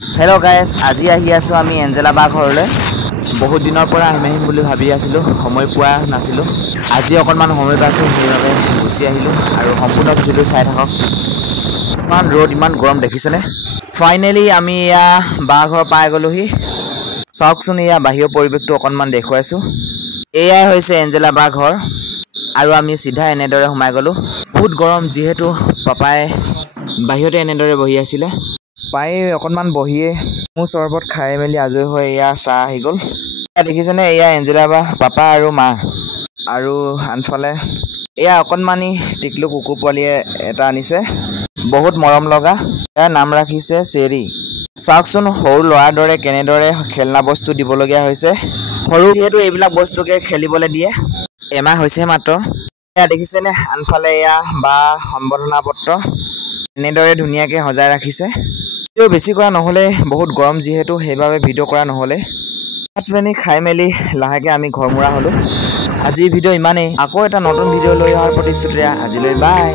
Hello' guys, আজি আহি আছোঁ আমি এঞ্জেলা বা ঘৰলৈ। বহুত দিনৰ পৰা আহিম বুলি ভাবি আছিলোঁ, সময় পোৱা নাছিলোঁ। আজি অকণমান সময় পাইছোঁ, সেইবাবে গুচি আহিলোঁ। আৰু সম্পূৰ্ণ ভিডিঅ'টো চাই থাকক। ইমান ৰ'দ, ইমান গৰম দেখিছেনে? ফাইনেলি আমি এয়া বা ঘৰ পাই গ'লোহি। চাওকচোন, এয়া বাহিৰৰ পৰিৱেশটো অকণমান দেখুৱাইছোঁ। এয়াই হৈছে এঞ্জেলা বা ঘৰ। আৰু আমি চিধা এনেদৰে সোমাই গ'লোঁ। বহুত গৰম, যিহেতু পাপাই বাহিৰতে এনেদৰে বহি আছিলে। পাই অকণমান বহিয়ে মোৰ চৰবত খাই মেলি আজৰি হৈ এয়া চাহ আহি গ'ল। এয়া দেখিছেনে, এয়া এঞ্জেলা বা পাপা আৰু মা। আৰু আনফালে এয়া অকণমানি টিকলু কুকুৰ পোৱালীয়ে এটা আনিছে, বহুত মৰম লগা। ইয়াৰ নাম ৰাখিছে চেৰি। চাওকচোন, সৰু ল'ৰাৰ দৰে কেনেদৰে খেলনা বস্তু দিবলগীয়া হৈছে। সৰু যিহেতু এইবিলাক বস্তুকে খেলিবলৈ দিয়ে। এমাহ হৈছে মাত্ৰ। এয়া দেখিছেনে, আনফালে এয়া বা সম্বৰ্ধনা পত্ৰ এনেদৰে ধুনীয়াকৈ সজাই ৰাখিছে। ভিডিঅ' বেছি কৰা নহ'লে, বহুত গৰম যিহেতু, সেইবাবে ভিডিঅ' কৰা নহ'লে। ভাত পানী খাই মেলি লাহেকৈ আমি ঘৰমুৱা হ'লোঁ। আজিৰ ভিডিঅ' ইমানেই। আকৌ এটা নতুন ভিডিঅ' লৈ অহাৰ প্ৰতিশ্ৰুতিৰে আজিলৈ বাই।